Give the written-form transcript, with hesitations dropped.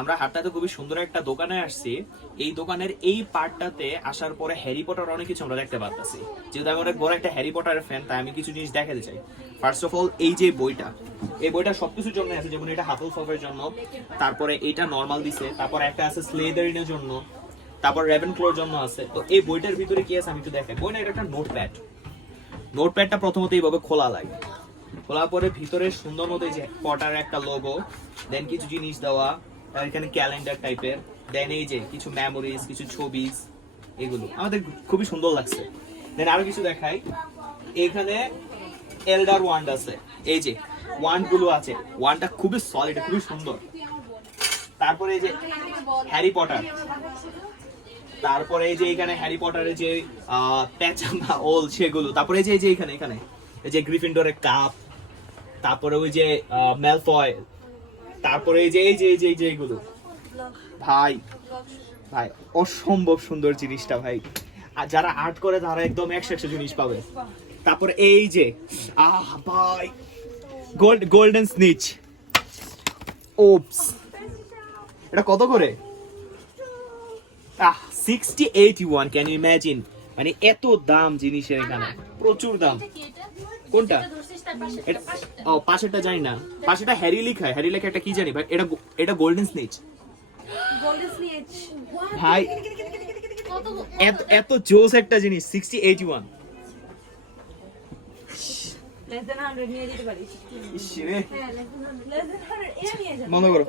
আমরা হাটটাতে খুবই সুন্দর একটা দোকানে আসছি। এই দোকানের এই পার্টটাতে আসার পরে হ্যারি পটার অনেক কিছু আমরা দেখতে পাচ্ছি। যেহেতু আমি অনেক বড় একটা হ্যারি পটারের ফ্যান, তাই আমি কিছু জিনিস দেখাতে চাই। ফার্স্ট অফ অল, এই যে বইটা, এই বইটা সবকিছুর জন্য আছে। যেমন এটা হাফলসফের জন্য, তারপরে এটা নর্মাল দিছে, তারপরে একটা আছে স্লেদারিনের জন্য, তারপর রেভেনক্লোর জন্য আছে। তো এই বইটার ভিতরে কি আছে আমি একটু দেখাই। বই না, এটা একটা নোটপ্যাড। নোটপ্যাডটা প্রথমত এইভাবে খোলা লাগে, খোলার পরে ভিতরে সুন্দর মতো এই যে পটার একটা লোগো, দেন কিছু জিনিস দেওয়া, আর এখানে ক্যালেন্ডার টাইপের, দেন এই যে কিছু মেমোরিজ, কিছু ছবি, এগুলো আমাদের খুবই সুন্দর লাগছে। দেন আরো কিছু দেখাই, এখানে এল্ডার ওয়ান্ড আছে, এই যে ওয়ান্ড গুলো আছে, ওয়ান্ডটা খুবই সলিড, খুবই সুন্দর। তারপরে এই যে হ্যারি পটার, তারপরে এই যে এখানে হ্যারি পটারের যে প্যাচামা ওল সেগুলো, তারপরে এই যে এখানে এখানে এই যে গ্রিফিন্ডরের কাপ, তারপরে ওই যে ম্যালফয়, তারপরে এই যে এগুলো ভাই ভাই অসম্ভব সুন্দর জিনিসটা ভাই। আর যারা আর্ট করে তারা একদম 100 জিনিস পাবে। তারপরে এই যে ভাই গোল্ডেন স্নিচ, ওপস, এটা কত করে? 6081, ক্যান ইউ ইমাজিন? মানে এত দাম জিনিসের, এখানে প্রচুর দাম। কোনটা? ও পাশেরটা জানি না, পাশেরটা হ্যারি লেখা, হ্যারি লেখা একটা কি জানি ভাই। এটা গোল্ডেন স্নিচ ভাই, এত এত জোস একটা জিনিস। 6081 less than 100 নিয়ে যেতে পারিস। ইস রে, হ্যাঁ less than 100 এটা নিয়ে যা। বন্ধ করো।